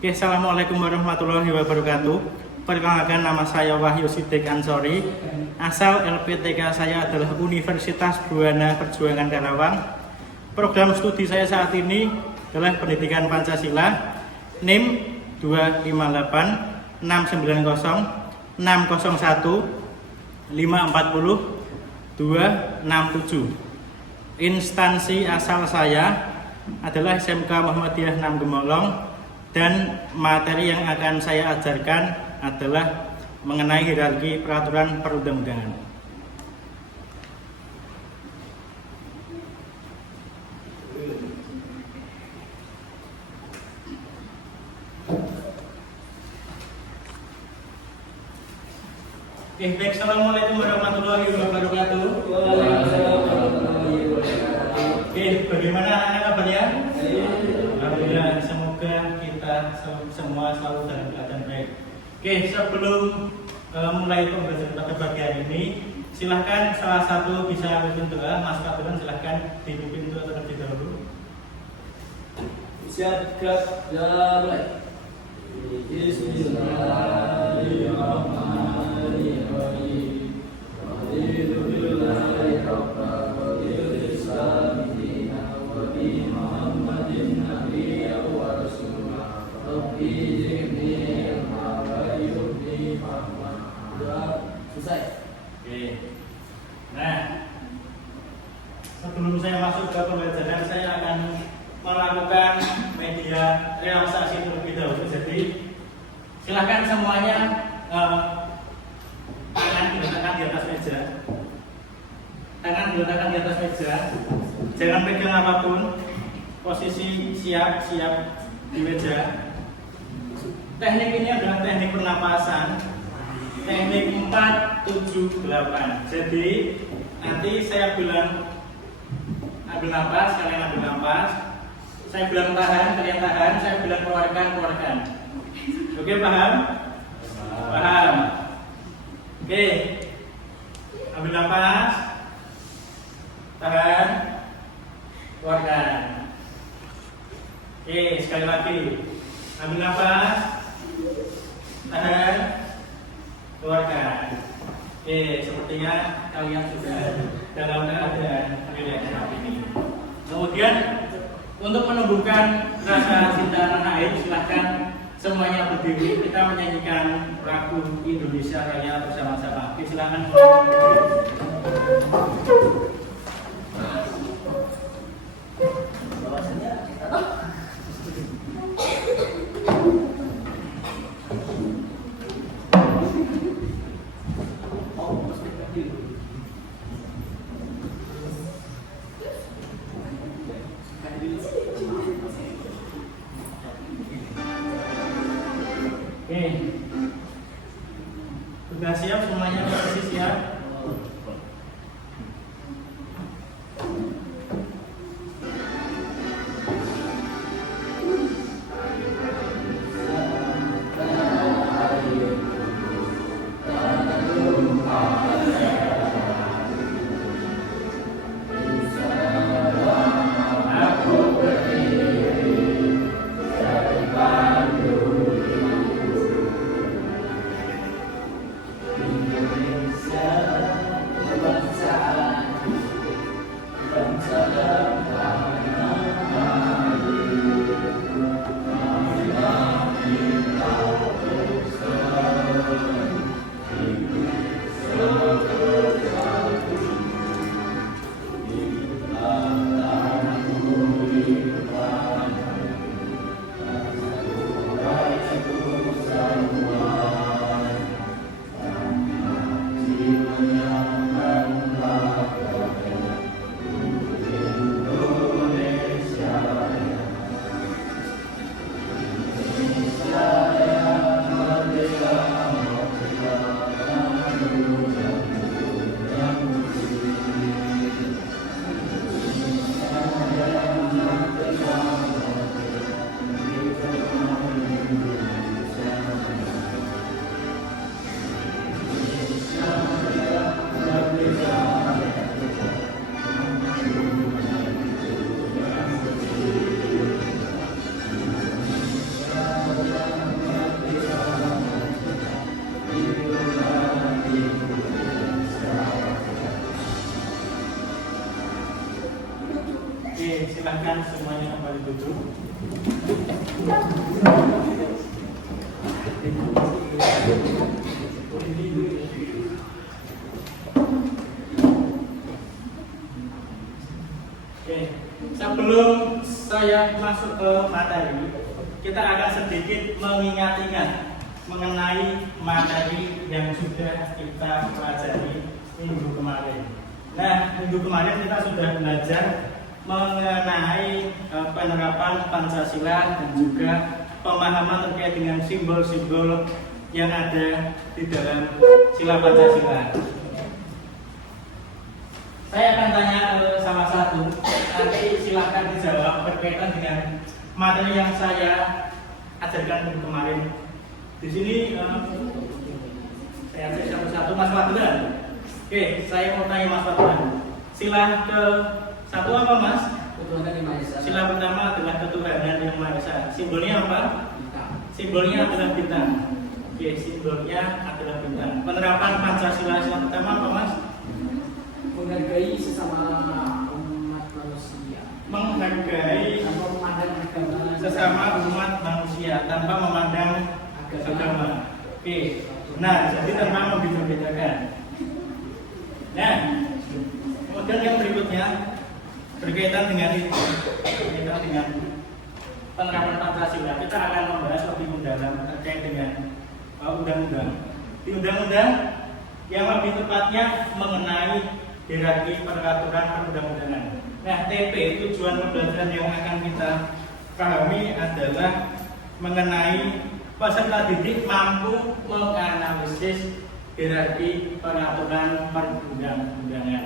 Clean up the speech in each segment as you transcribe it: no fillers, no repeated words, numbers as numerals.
Oke, assalamualaikum warahmatullahi wabarakatuh. Perkenalkan, nama saya Wahyu Siddiq Ansori. Asal LPTK saya adalah Universitas Buana Perjuangan Karawang. Program studi saya saat ini adalah Pendidikan Pancasila. NIM 258 690 601 540 267. Instansi asal saya adalah SMK Muhammadiyah 6 Gemolong, dan materi yang akan saya ajarkan adalah mengenai hierarki peraturan perundang-undangan. Baik, assalamualaikum warahmatullahi wabarakatuh. Bagaimana anak-anak kabarnya? Alhamdulillah, semoga kita semua selalu dalam keadaan baik. Sebelum mulai pembelajaran pada pagi hari ini, silahkan salah satu bisa pimpin doa. Mas Kabulon silahkan dipimpin doa terlebih dahulu. Siap, ya mulai. Bismillahirrahmanirrahim. Alhamdulillahi rabbil alamin. Wa bi Muhammadin nabiyyan wa rasulah. Rabbi zidni ilma wa yudni fahma. Selesai. Nah, sebelum saya masuk ke pembelajaran, saya akan melakukan media relaksasi terlebih dahulu. Jadi silahkan semuanya tangan diletakkan di atas meja. Tangan diletakkan di atas meja. Jangan pegang apapun. Posisi siap di meja. Teknik ini adalah teknik pernapasan. Teknik 4, 7, 8. Jadi nanti saya bilang ambil napas, kalian ambil napas. Saya bilang tahan, kalian tahan. Saya bilang keluarkan. Oke, paham? Paham. Oke. Ambil napas. Tahan. Keluarkan. Oke, sekali lagi. Ambil napas. Tahan. Keluarkan. Oke, sepertinya kalian sudah dalam keadaan rileks saat ini. Kemudian untuk menumbuhkan rasa cinta tanah air, silahkan semuanya berdiri. Kita menyanyikan lagu Indonesia Raya bersama-sama. Oke, silahkan. Sudah siap semuanya, posisi siap. Indonesia Oke, sebelum saya masuk ke materi, kita akan sedikit mengingat-ingat mengenai materi yang sudah kita pelajari minggu kemarin. Nah, minggu kemarin kita sudah belajar mengenai penerapan Pancasila dan juga pemahaman terkait dengan simbol-simbol yang ada di dalam sila Pancasila. Saya akan tanya salah satu, nanti silahkan dijawab berkaitan dengan materi yang saya ajarkan minggu kemarin. Di sini saya cek satu-satu. Mas Fadlan. Oke, saya mau tanya Mas Fadlan. Sila ke satu apa Mas? Ketuhanan yang Maha Esa. Sila pertama adalah ketuhanan yang Maha Esa. Simbolnya apa? Bintang. Simbolnya adalah bintang. Oke, simbolnya adalah bintang. Penerapan Pancasila sila pertama apa Mas? Menghargai sesama umat manusia. Menghargai Tanpa memandang agama. sesama umat manusia tanpa memandang agama. Oke. Nah, jadi tanpa membeda-bedakan. Nah, kemudian yang berikutnya berkaitan dengan itu, berkaitan dengan penerapan Pancasila. Kita akan membahas lebih mendalam terkait dengan undang-undang. Di undang-undang yang lebih tepatnya mengenai hierarki peraturan perundang-undangan. Nah, TP tujuan pembelajaran yang akan kita pahami adalah mengenai peserta didik mampu menganalisis hierarki peraturan perundang-undangan.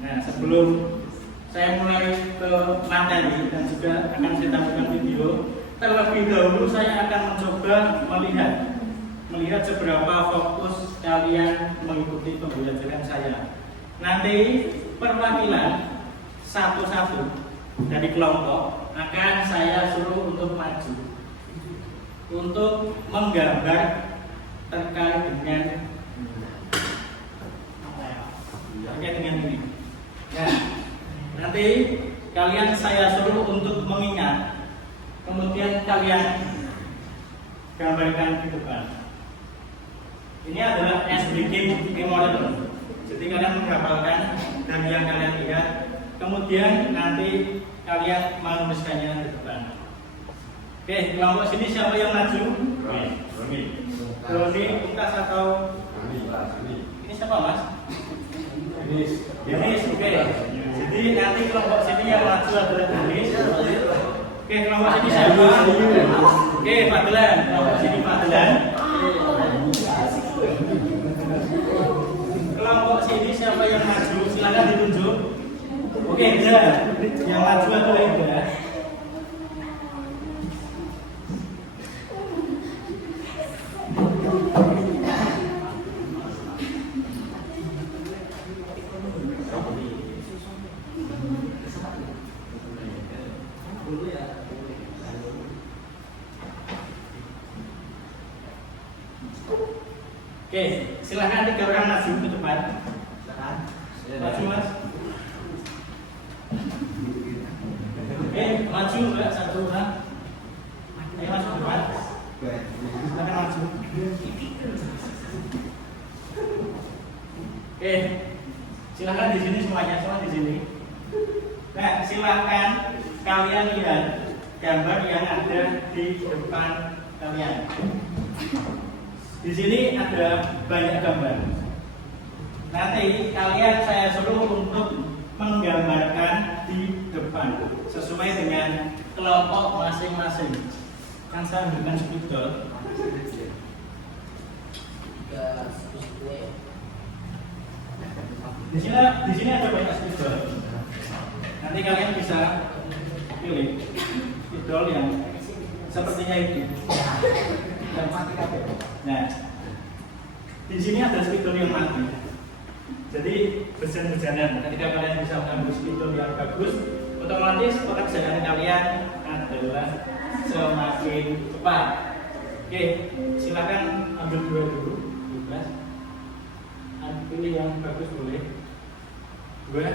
Nah, sebelum saya mulai ke materi dan juga akan saya tampilkan video, terlebih dahulu saya akan mencoba melihat seberapa fokus kalian mengikuti pembelajaran saya. Nanti perwakilan satu-satu dari kelompok akan saya suruh untuk maju untuk menggambar terkait dengan ini. Nah, nanti kalian saya suruh untuk mengingat, kemudian kalian gambarkan di depan. Ini adalah SDG memorable. Jadi kalian menghafalkan dari yang kalian lihat, kemudian nanti kalian menuliskannya di depan. Oke, kelompok sini siapa yang maju? Roni, Lukas atau ini siapa Mas? Denis, oke. Jadi nanti kelompok sini yang maju adalah Denis. Oke, kelompok sini siapa? Oke, Fadlan. Kelompok sini Fadlan. Kelompok sini siapa yang maju? Silakan ditunjuk. Oke, Ida. Yang maju adalah Ida. Oke, silahkan 3 orang maju ke depan. Maju Mas. Oke, maju Mbak, 1 orang. Ayo maju ke depan. Silahkan maju. Oke, silahkan di sini semuanya, semua di sini. Nah, silahkan kalian lihat gambar yang ada di depan kalian. Di sini ada banyak gambar. Nanti kalian saya suruh untuk menggambarkan di depan sesuai dengan kelompok masing-masing. Kan saya ambilkan spidol. Di sini ada banyak spidol. Nanti kalian bisa pilih spidol yang sepertinya itu. Nah, di sini ada spidol yang mati. Jadi bejan-bejanan. Ketika kalian bisa mengambil spidol yang bagus, otomatis pekerjaan kalian adalah semakin cepat. Oke, silakan ambil 2 dulu. Bebas. Pilih yang bagus boleh. 2.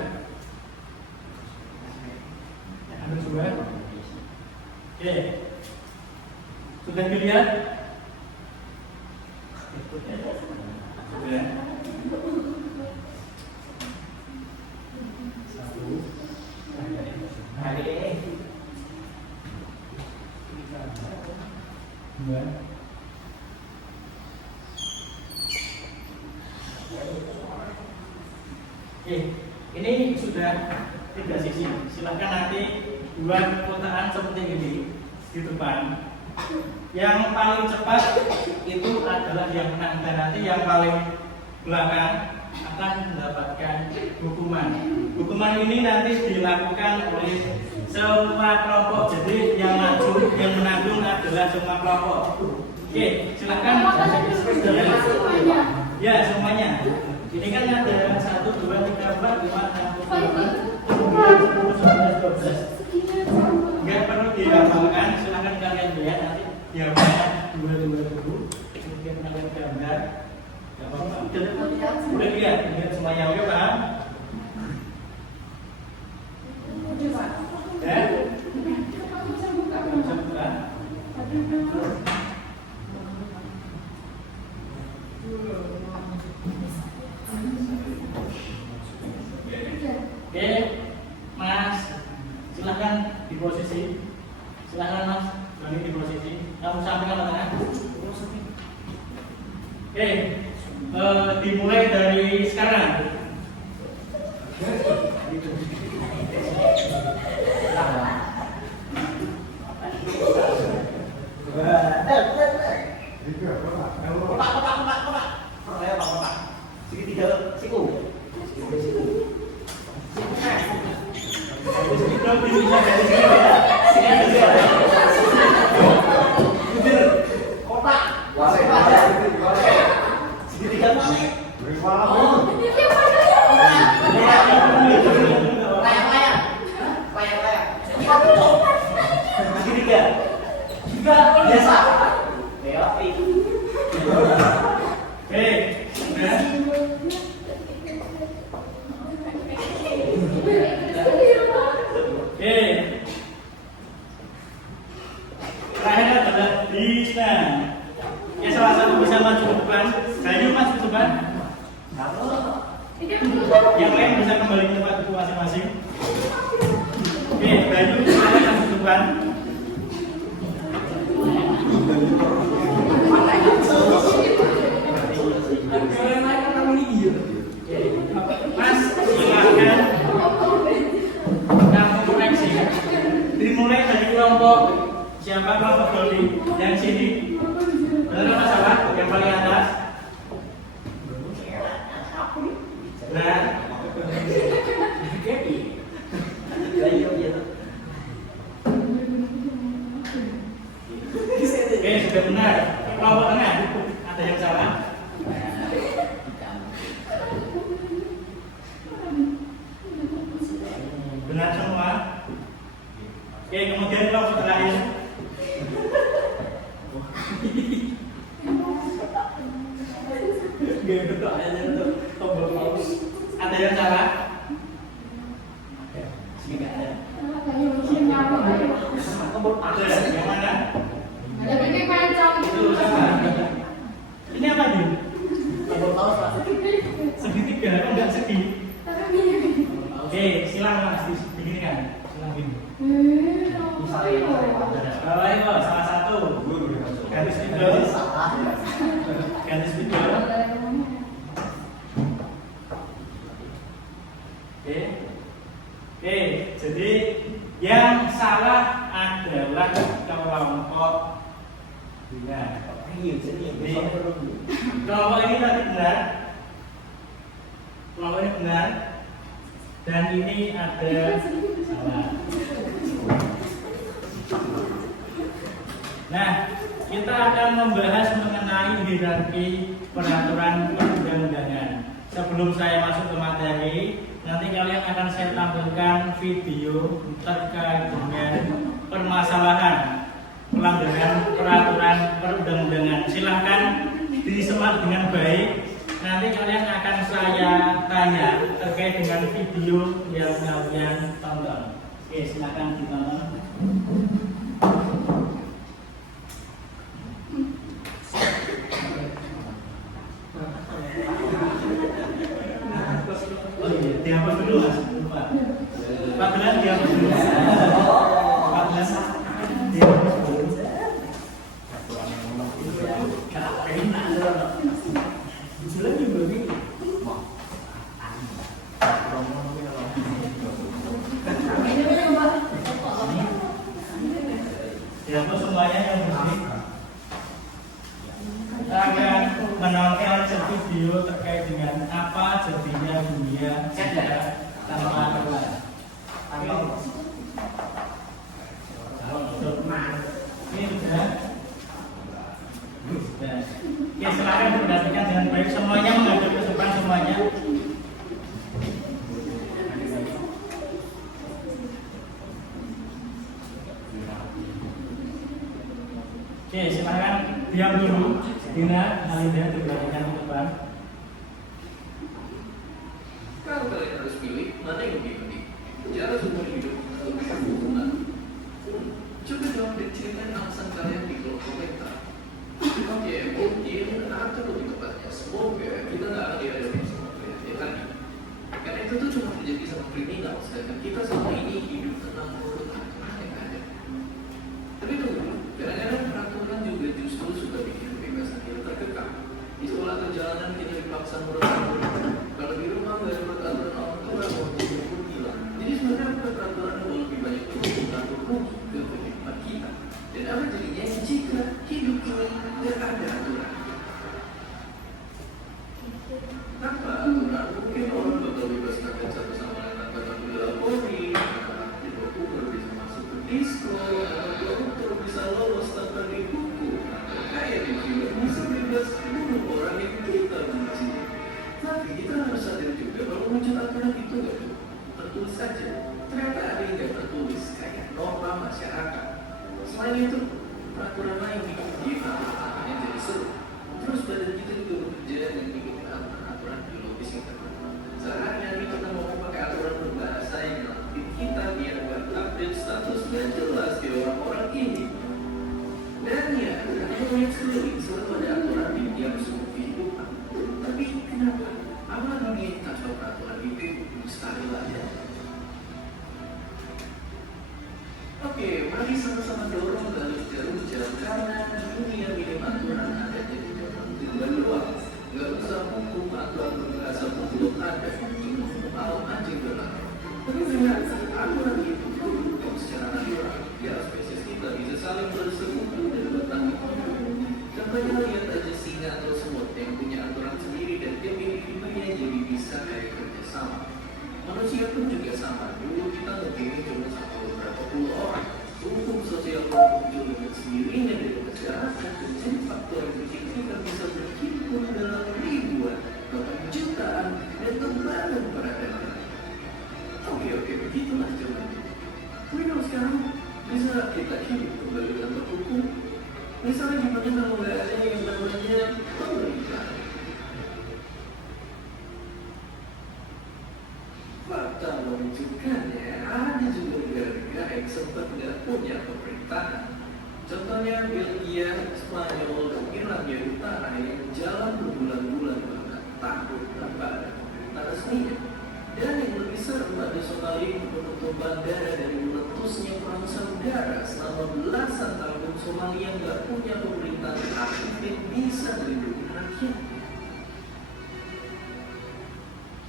Ambil 2. Oke. Sudah dilihat? Sudah. Dua. Oke, ini sudah 3 sisi. Silahkan nanti buat kotakan seperti ini di depan. Yang paling cepat itu adalah yang menang, dan nanti yang paling belakang akan mendapatkan hukuman. Hukuman ini nanti dilakukan oleh semua kelompok. Jadi yang maju, yang menanggung adalah semua kelompok. Oke, silakan. Ya, semuanya. Ini kan ada 1, 2, 3, 4, 5, 6, 7, 8, 9, 10, 11. Enggak perlu dihafalkan, silakan kalian lihat nanti. Ya, 2 dulu. Kemudian kalian gambar. Enggak apa-apa. Udah lihat semuanya, oke paham? Ya? Bisa buka. Oke, Mas, silahkan di posisi. Silahkan Mas, Doni di posisi. Kamu sampaikan tangan. Oke, dimulai dari sekarang. Terakhir adalah bisa. Ya, salah satu bisa maju ke depan. Gayu maju ke depan. Yang lain bisa kembali ke tempat duduk masing-masing. Oke, Gayu silahkan maju ke depan. Mas, silahkan kamu koreksi. Dimulai dari kelompok siapa kelompok Doni yang sini. Benar apa salah? Yang paling atas. Nah, oke, sudah benar. Kelompok tengah ada yang salah. Benar semua. Oke, kemudian kelompok terakhir. Ada yang salah? Ada yang mana? Itu sama. Ini apa nih? Segitiga, enggak segi. Oke, silang Mas, begini kan? Silang gini. Kalau salah satu garis spidol. Garis spidol. Oke, jadi yang salah adalah kelompok benar. Kelompok ini tadi benar. Kelompok ini benar. Dan ini ada salah. Nah, kita akan membahas mengenai hierarki peraturan perundang-undangan. Sebelum saya masuk ke materi, nanti kalian akan saya tampilkan video terkait dengan permasalahan pelanggaran peraturan perundang-undangan. Silahkan disimak dengan baik. Nanti kalian akan saya tanya terkait dengan video yang kalian tonton. Oke, silahkan ditonton. enak loh. Jualan juga ini. Ya, untuk semuanya yang begini akan menonton video terkait dengan apa jadinya dunia jika tanpa Tuhan. Ini sudah. Ya, silakan diperhatikan dengan baik, semuanya menghadap ke depan semuanya. Oke, silakan diam dulu. Dina, Alinda diperhatikan ke depan. Kalau kalian harus pilih, mana yang lebih penting? Jalan seumur hidup atau hubungan? Coba dong diceritakan alasan kalian di kolom komentar. Oke, mungkin atau lebih tepatnya, semoga kita nggak akan dihadapi sama kriminal lagi. Karena itu tuh cuma terjadi sama kriminal, sedangkan kita selama ini hidup tenang menurut aturan yang ada. Tapi tunggu, kadang-kadang peraturan juga justru suka bikin kebebasan kita terkekang. Di sekolah atau jalanan kita dipaksa menurut aturan. Kalau di rumah nggak ada peraturan orang tua, waktu pun hilang. Jadi sebenarnya peraturan itu lebih banyak untuk rugi ke kehidupan kita. Dan apa jadinya jika hidup ini nggak ada aturan? Tanpa aturan, mungkin orang bakal bebas makan satu sama lain tanpa takut dilapori. Tidak umur bisa masuk ke disco, atau dokter bisa lolos tanpa dihukum. Kayak juga bisa bebas bunuh orang yang kita benci. Tapi kita harus sadar juga bahwa wujud aturan itu nggak tertulis saja. Ternyata ada yang nggak tertulis, kayak norma masyarakat. Selain itu, peraturan lain bikin kita yang jadi seru. Terus badan kita juga bekerja dan bikin aturan biologis kita. Sehari-hari kita mau pakai aturan berbahasa yang melatih kita biar buat update status dan jelas di orang-orang ini. Dan ya, ada banyak sekali selalu ada aturan di tiap sebuah kehidupan. Tapi kenapa? Apa dunia tanpa peraturan itu mustahil aja? Oke, mari sama-sama dorong garis jarum karena dunia minim aturan ada jadi zaman tinggal luar. Gak usah hukum atau berbahasa pun belum ada. Cuma hukum alam aja benar. Tapi ternyata aturan itu berhukum secara natural. Ya, spesies kita bisa saling bersekutu dan bertahan hidup. Contohnya lihat aja singa atau semut yang punya aturan sendiri dan tiap individunya jadi bisa kayak kerjasama. Manusia pun juga sama. Dulu kita ngebini cuma sama beberapa puluh orang. Hukum sosial pun muncul dengan sendirinya dari masyarakat dan jadi faktor yang bikin kita bisa berhimpun dalam ribuan, bahkan jutaan dan membangun peradaban. Oke, begitulah jawabannya. Tapi kalau sekarang bisa kita hidup kembali tanpa hukum. Misalnya gimana kalau nggak ada yang namanya pemerintah? Fakta menunjukkannya ada juga negara-negara yang sempat nggak punya pemerintahan. Contohnya Belgia, Spanyol, dan Irlandia Utara yang jalan berbulan-bulan bahkan tahun tanpa ada pemerintahan resminya. Dan yang lebih serem ada Somalia yang menutup bandara dari meletusnya perang saudara selama belasan tahun. Somalia nggak punya pemerintahan aktif yang bisa melindungi rakyatnya.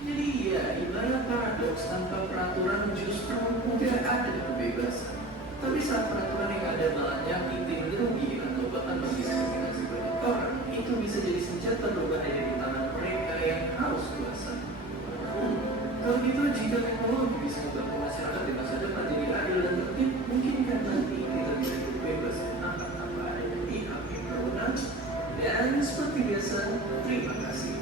Jadi ya, ibarat paradoks, tanpa peraturan justru nggak ada kebebasan. Tapi saat peraturan yang ada malah nyakitin, rugi, atau bahkan mendiskriminasi banyak orang, itu bisa jadi senjata berbahaya di tangan mereka yang haus kuasa. Kalau gitu, jika teknologi bisa membantu masyarakat di masa depan jadi adil dan tertib, mungkin kan nanti kita bisa hidup bebas dan tanpa ada pihak yang berwenang. Dan seperti biasa, terima kasih.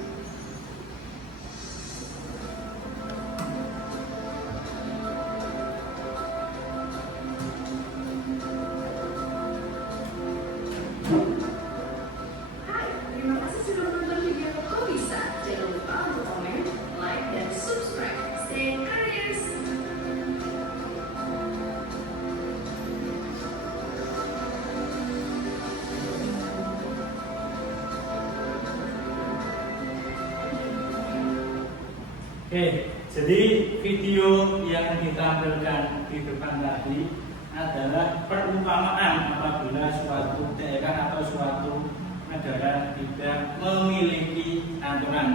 Hai, terima kasih sudah menonton video Kok Bisa. Jangan lupa untuk komen, like, dan subscribe. Stay curious. Oke, jadi video yang ditampilkan di depan tadi adalah perumpamaan apabila suatu daerah atau suatu negara tidak memiliki aturan.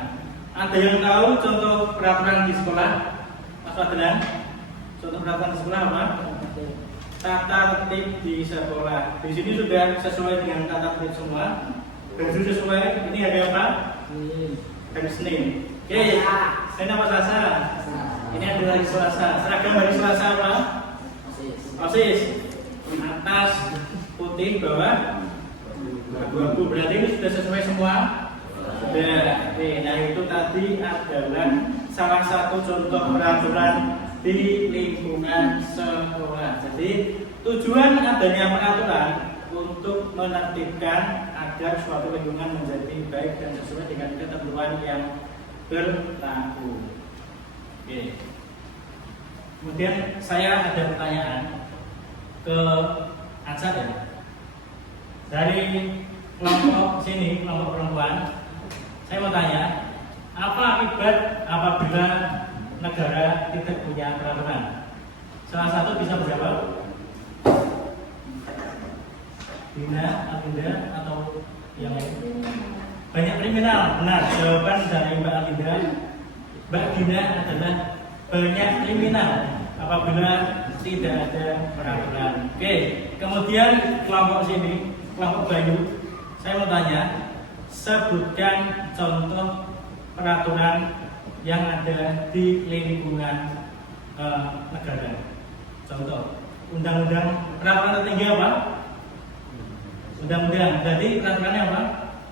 Ada yang tahu contoh peraturan di sekolah? Mas Fadlan? Contoh peraturan di sekolah apa? Tata tertib di sekolah. Di sini sudah sesuai dengan tata tertib semua. Baju sesuai. Ini hari apa? Hari Senin. Oke. Senin apa Selasa? Ini adalah hari Selasa. Seragam hari Selasa apa? OSIS. Atas putih, bawah abu-abu. Berarti ini sudah sesuai semua. Sudah. Oke. Nah itu tadi adalah salah satu contoh peraturan di lingkungan sekolah. Jadi tujuan adanya peraturan untuk menertibkan agar suatu lingkungan menjadi baik dan sesuai dengan ketentuan yang berlaku. Oke. Kemudian saya ada pertanyaan ke Aca ya. Dari kelompok sini, kelompok perempuan, saya mau tanya, apa akibat apabila negara tidak punya peraturan? Salah satu bisa menjawab. Dina, Alinda, atau yang lain? Banyak kriminal. Benar, jawaban dari Mbak Alinda, Mbak Dina adalah banyak kriminal apabila tidak ada peraturan. Oke, kemudian kelompok sini, kelompok Bayu, saya mau tanya, sebutkan contoh peraturan yang ada di lingkungan negara. Contoh, undang-undang peraturan tertinggi apa? Undang-undang. Jadi peraturannya apa?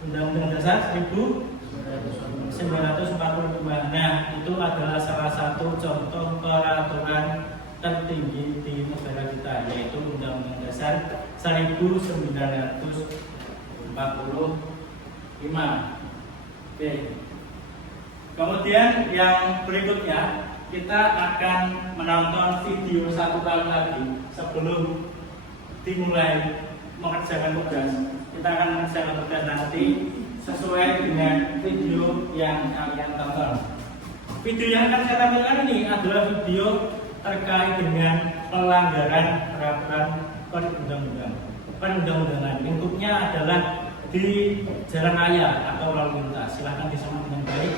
Undang-undang Dasar 1945. Nah, itu adalah salah satu contoh peraturan tertinggi di negara kita, yaitu Undang-Undang Dasar 1945. Oke. Kemudian yang berikutnya kita akan menonton video satu kali lagi sebelum dimulai mengerjakan tugas. Kita akan mengerjakan tugas nanti sesuai dengan video yang kalian tonton. Video yang akan saya tampilkan ini adalah video terkait dengan pelanggaran peraturan perundang-undangan. Lingkupnya adalah di jalan raya atau lalu lintas. Silahkan disimak dengan baik.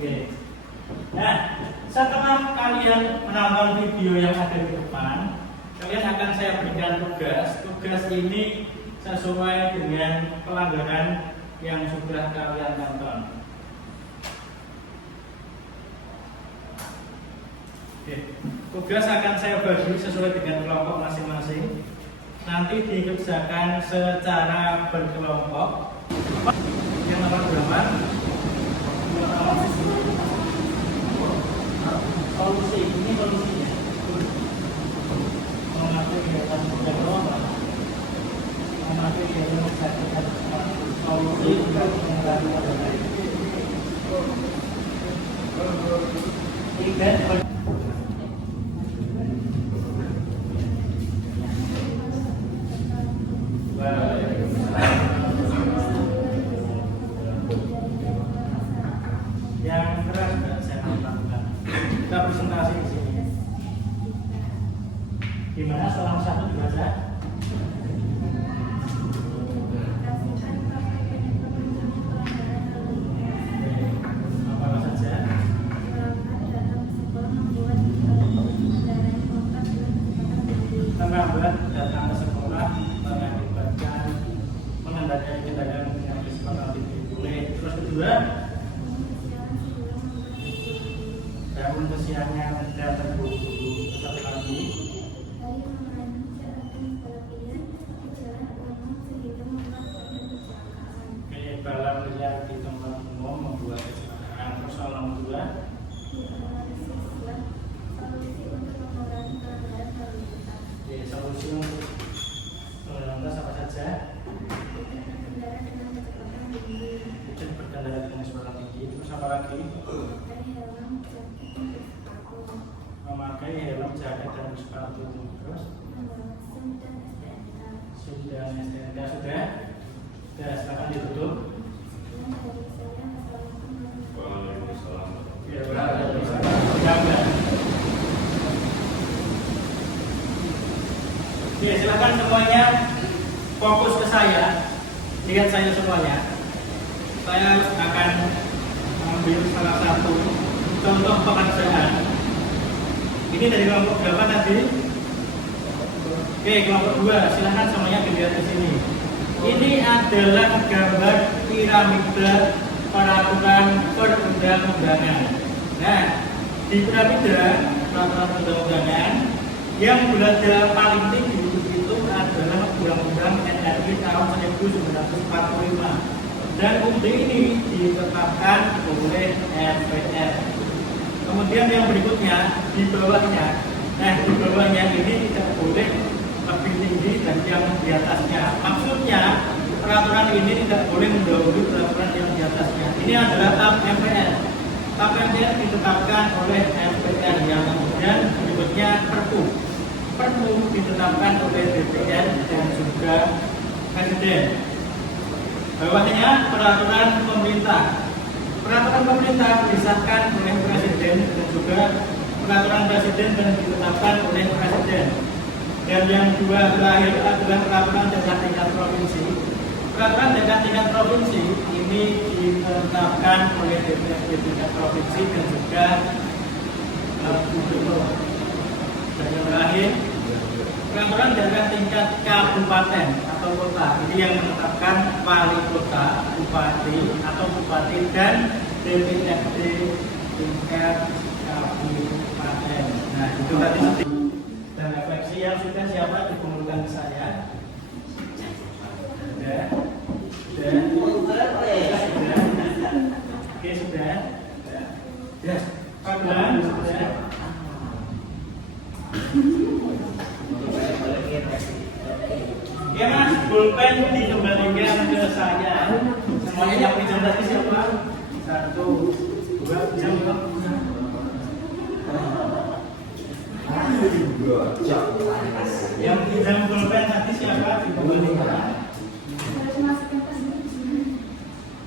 Oke. Nah, setelah kalian menonton video yang ada di depan, kalian akan saya berikan tugas. Tugas ini sesuai dengan pelanggaran yang sudah kalian tonton. Oke. Tugas akan saya bagi sesuai dengan kelompok masing-masing. Nanti dikerjakan secara berkelompok. Yang nomor berapa? Solusi, ini solusinya. Mengatur kegiatan berkelompok, mengatur kegiatan berkelompok, solusi dan pengendalian. Yang keras nggak saya lakukan. Kita presentasi di sini. Gimana salah satu dibaca? Apa saja? Terlambat datang ke sekolah mengakibatkan mengendalikan tindakan yang disepakati tidak boleh. Terus kedua, bangun kesiangan dan terburu-buru satu pagi. Penyebaran liar di tempat umum membuat kecelakaan. Persoalan kedua, solusi untuk lalu lintas apa saja? Tidak berkendara dengan dan suara tinggi. Terus apa lagi? Memakai helm, jaket dan sepatu. Terus sudah STNK sudah. Sudah, silakan ditutup. Ya, oke, silakan semuanya fokus ke saya. Lihat saya semuanya. Saya akan mengambil salah satu contoh pekerjaan. Ini dari kelompok berapa tadi? Oke, kelompok 2. Silakan semuanya dilihat di sini. Ini adalah gambar piramida peraturan perundang-undangan. Nah, di piramida peraturan perundang-undangan yang berada paling tinggi itu adalah Undang-Undang NRI tahun 1945. Dan UUD ini ditetapkan oleh MPR. Kemudian yang berikutnya di bawahnya. Nah, di bawahnya ini tidak boleh lebih tinggi dari yang di atasnya. Maksudnya peraturan ini tidak boleh mendahului peraturan yang di atasnya. Ini adalah TAP MPR. TAP MPR ditetapkan oleh MPR yang kemudian berikutnya Perpu. Perpu ditetapkan oleh DPR dan juga Presiden. Bawahnya peraturan pemerintah. Peraturan pemerintah disahkan oleh Presiden dan juga peraturan Presiden dan ditetapkan oleh Presiden. Dan yang dua terakhir adalah peraturan daerah tingkat provinsi. Peraturan daerah tingkat provinsi ini ditetapkan oleh DPRD tingkat provinsi dan juga gubernur. Dan yang terakhir peraturan daerah tingkat kabupaten atau kota. Ini yang menetapkan wali kota, bupati atau bupati dan DPRD tingkat kabupaten. Nah, itu tadi. Dan refleksi yang sudah siapa dikumpulkan ke saya? Sudah. Oke, sudah. Ya, Pak sudah. Ya Mas, pulpen dikembalikan ke saya. Semuanya yang pinjam tadi siapa? 1, 2, pinjam belum? Yang pinjam pulpen tadi siapa? Dikembalikan.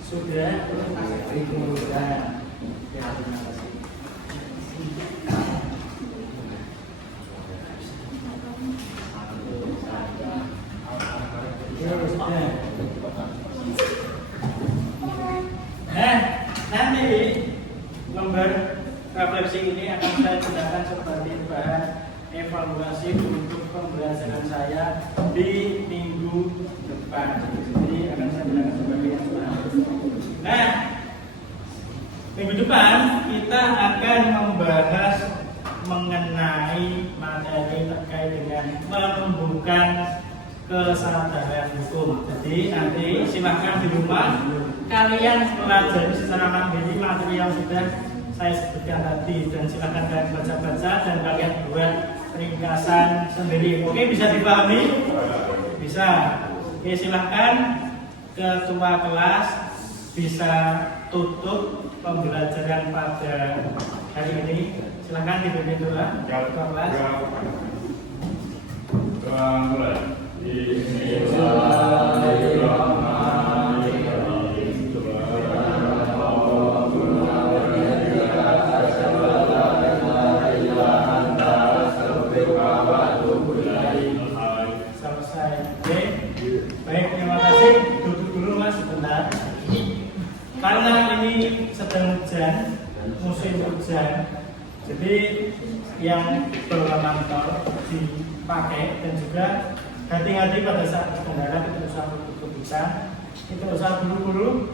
Sudah dikembalikan. Ya, terima kasih. Nanti lembar refleksi ini akan saya gunakan sebagai bahan evaluasi untuk pembelajaran saya di minggu depan. Jadi akan saya gunakan sebagai bahan. Nah, minggu depan kita akan membahas mengenai materi terkait dengan menumbuhkan kesadaran hukum. Jadi nanti silahkan di rumah kalian pelajari secara mandiri materi yang sudah saya sebutkan tadi dan silahkan kalian baca-baca dan kalian buat ringkasan sendiri. Oke, bisa dipahami? Bisa. Oke, silahkan ketua kelas bisa tutup pembelajaran pada hari ini. Silahkan dipimpin doa. Ketua kelas. Mulai. Selesai. Oke. Baik, terima kasih. Duduk dulu Mas sebentar. Karena ini sedang hujan, musim hujan, jadi yang berwarna mantel dipakai dan juga hati-hati pada saat berkendara, tidak usah berkeputusan, kita usah buru-buru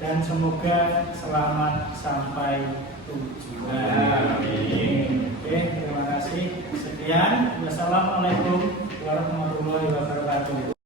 dan semoga selamat sampai tujuan. Oke, terima kasih. Sekian. Wassalamualaikum warahmatullahi wabarakatuh.